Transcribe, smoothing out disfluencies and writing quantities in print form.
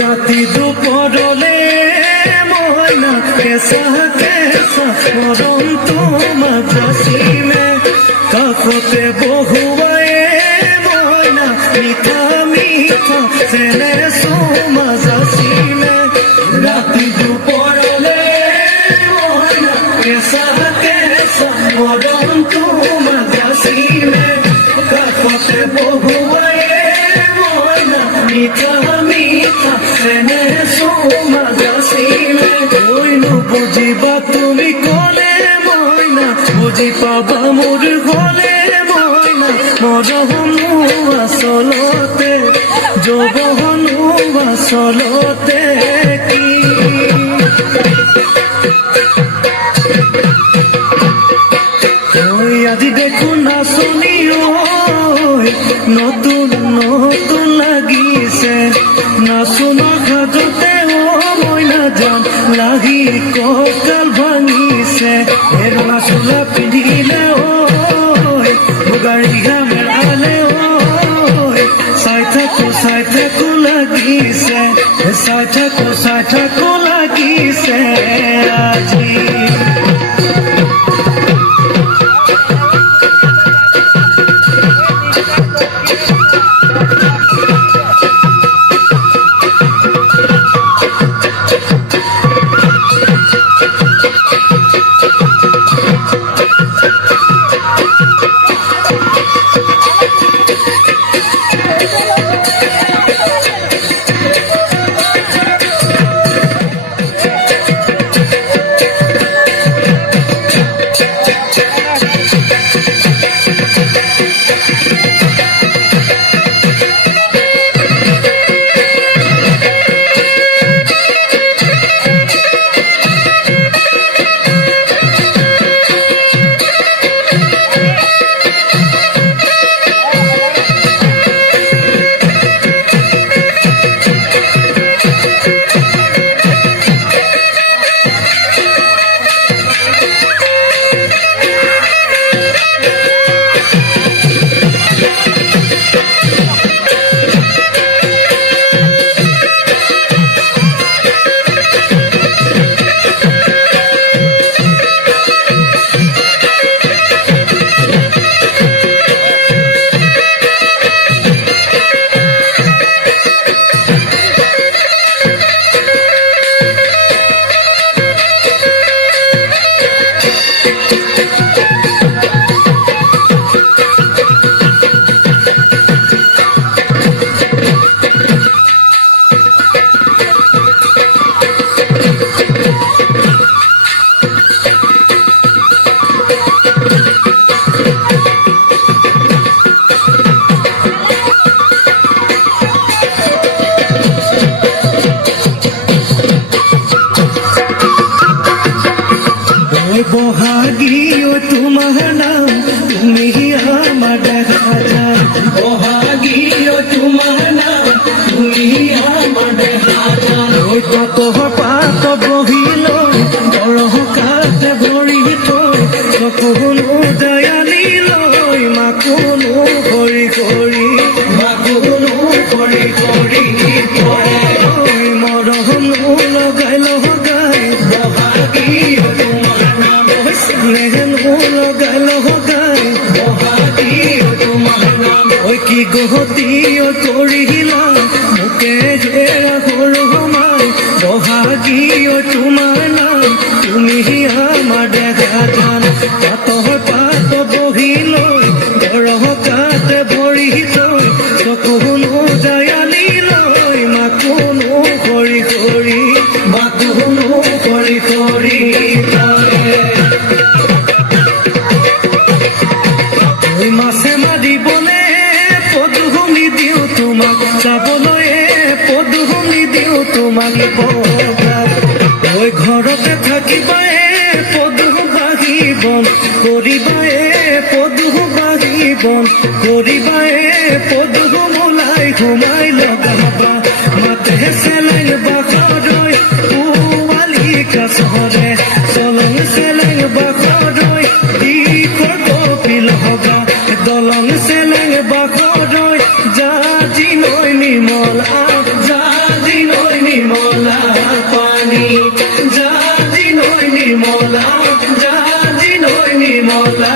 রাতি দুপরলে ময়না কেসা কেসা পরন্ত মাঝাসিমে কাকতে বহুয়ে ময়না মিঠা মিঠা সেনে সোমাঝাসিমে রাতি দুপরলে ময়না কেসা কেসা পরন্ত মাঝাসিমে কাকতে বহুয়ে ময়না মিঠা সেনে সোমাঝাসিমে কইনো বুঝিবা তুমি কলে ময়না বুঝি পাবা মোর গলে ময়না মরহনু আসলতে যৌবনু আসলতে কি আজি দেখো না শুনি নতুন নতুন লাগিছে না শুনা খাজতে ও ময়না জান লাগি ককাল ভাঙিছে এরা চোলা পিন্ধিলে ও গাড়ি ঘা মেলালে ও চাই থাকো লাগিছে চাই থাকো লাগিছে আজি বহাগী তোমার নাম তুমি আমার দেখা যায় বহাগী তোমার নাম তুমি আমার দেখা যায় ওই কত পাত বহিল বরহ কাতে ভরি তৈ সকলো দয়ালি লৈ মাকনো কৰি কৰি মাকনো কৰি কৰি মৰহনো লগাই লগাই বহাগী তোমাৰ নাম নেহেন লগাই লগাই বহাগী তোমাৰ নাম ওই কি গতি কৰিলা মোকে জেৰা সৰু মাই বহাগী তোমাৰ নাম তুমি আমাৰ দেখা জান পাতৰ পাত বহি লৈ গৰকাত ভৰি থৈ চকুনো জায়ালি লৈ মাতনো কৰি কৰি মাতনো কৰি কৰি মাছে মাৰিবলে পদুমনি দিওঁ তোমাক যাবলৈ পদুমনি দিওঁ তোমাক ঐ ঘৰতে থাকিবাই পদু বাঢ়িবন কৰিবাই পদু বাঢ়িবন কৰিবাই পদু মোলাই সোমাই লগাবা মাতে চেলেং বাখৰৈ পোৱালি কাছৰে চলং চেলেং বাখৰৈ কপিল হগা দলং চেলেং বাখৰৈ জাজি নৈ নিমলা জাজি নৈ নিমলা পানী জাজি নৈ নিমলা জাজি নৈ নিমলা